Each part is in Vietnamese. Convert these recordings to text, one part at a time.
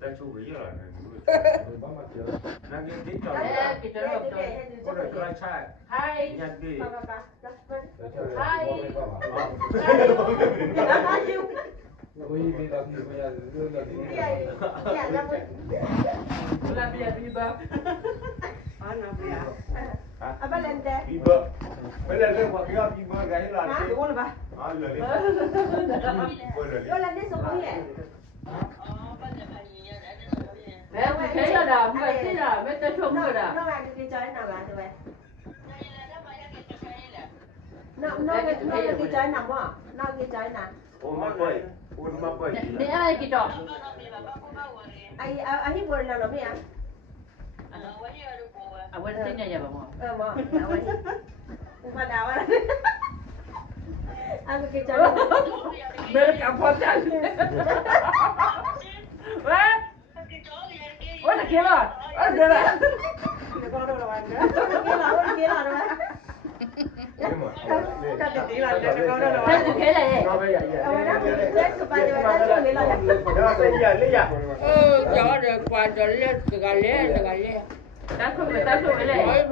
带出围了，那给找哎，给这个或者出来菜，嗨，你看对，嗨，我一边到地不要扔到地里。我那边一般。Apa lente? Biber, bây giờ bọn kia biber cái là Hả? Đúng rồi bà. lừa đi, Yo lente số mấy vậy? Mẹ thấy là đờ, mẹ thấy là mẹ tới chung rồi đờ. Nó làm cái chơi nào làm tụi bay? Nó cái chơi nào quá? Nó cái chơi nào? Ủa mà bởi, Để ai kì trọ? Ai hiếp quần nào đó mấy anh? À quên tin nhà bà mò. Mà nào ấy? Mà nào á? Ăn cái chơi nào? Mẹ cảm phật chân. Ủa? Ủa là kia rồi? Ủa kia rồi? Con đâu là bạn nữa? Kia là đâu á? Cái tí là con đâu là Thế từ thế này. đó đấy chụp bài rồi ta chụp lấy là Cho được qua cho lên từ gà lé. Ta không phải này.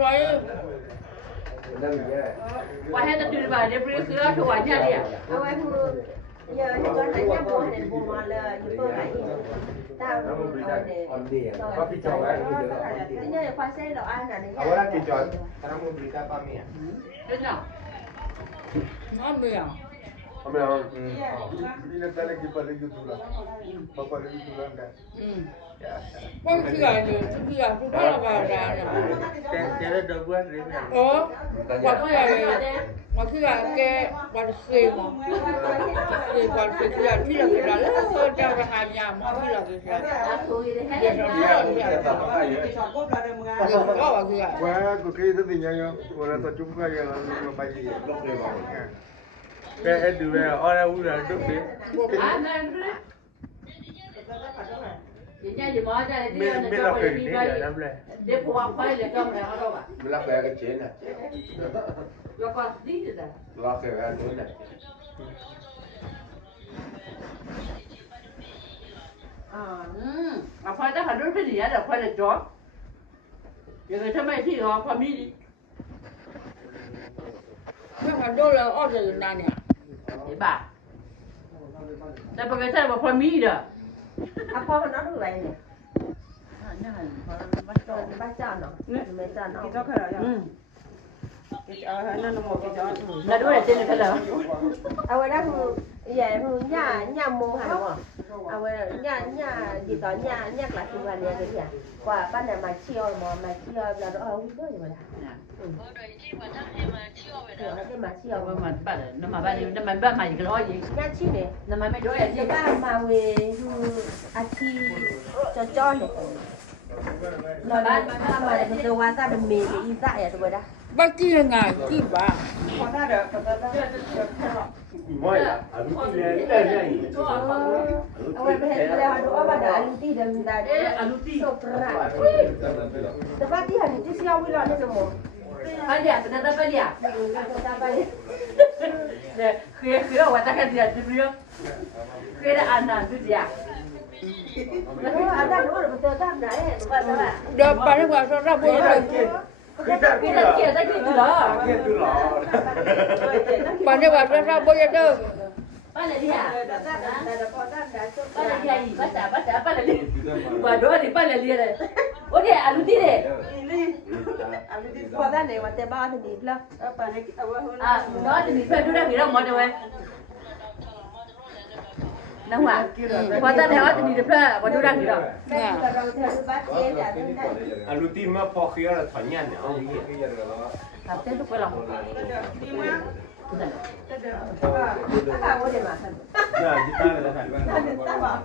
Qua hết ta đưa vào để bữa sữa cho quả nha đi à? giờ con thấy nhá bố này bố mà là bố này tao Có cái trò ấy cũng được. thế nhá khoa xe là ai là này ahora que yo, ahora me grita para mí. Thế nào? Nó mèo. Hombre, vine a darle aquí para el YouTube. Para el YouTube acá. Con khi là chúng ta là vào ra nè. Mà khi là cái quan xì mà quan xì khi là khi là hơn cho cái hàng nhà mà khi là cái có là khi là Quá, có khi rất tình nhau. Vừa là tao chúng coi là bay gì lúc này vào nha. Cái hết từ về ở đâu là trước đi. À nè. Vậy nha, chị mở ra để đi cho quay đi quay. Để phụ hoàng quay lại trong này ở đâu ạ? Me la pega que tiene. Cho con đi được à? La que vea tiene. À khoai ta phải đối với gì á, là khoai là chó. Vậy người ta mày thì họ phải mi đi. cái hàng đô là ở đây là nè. Để bà. Ta phải cái sao mà phải mi được. àพ่อnó được vậy nè bắt chọn nó mấy chọn nó Cái đó Ừ. nó một cái đó. Là đúng là tên là cái đó. à vậy đó vậy nhà mua hàng không à vậy nhà gì đó nhà là chụp hình này cái gì à quả ban này mà chiều là đó không có gì mà cái mà chiều Nó mà ba mày cái đó gì? nhà chi này Nó mà mấy đứa gì? cái ba mà về chi cho này rồi ba mà lại từ qua ta mình mì thì dại à rồi đó Bác kia ngài kia bà. Có ra được, Moi, a mí me da ahí. Awal berhenti dah doa pada aluti dan dah. Aluti. Sopra. Tempat dia ni tu siapa wilon ni semua. Anh à, tao tao phải à? Sampai. Nè, khi ở ngoài ta cái gì à, chứ biết? Khi đã ăn à, cái gì à? Ada dua betul tak dah bukan salah. Được bà nó vào ra bữa rồi. Cái ta kia từ đó. Bà nó vào ra bữa rồi. Ba là đi à? Ada potan dah. Ba là đi à? Ba là đi. Bà đố thì ba là đi này. Ủa đi aluti đấy. Potan ni mati bawah ni lah. Apa ni? À, đó thì mình phải đưa ra cái đâu mà đâu em. Nông à? Qua ta theo thì đi được ra, qua đưa ra cái đâu. Kalau terlalu bati dah. A l'ultima pochi ora togliamo, no? Tập tới lúc quay lòng. Tak tahu dia makan. Ya, kita ada. Tak tahu.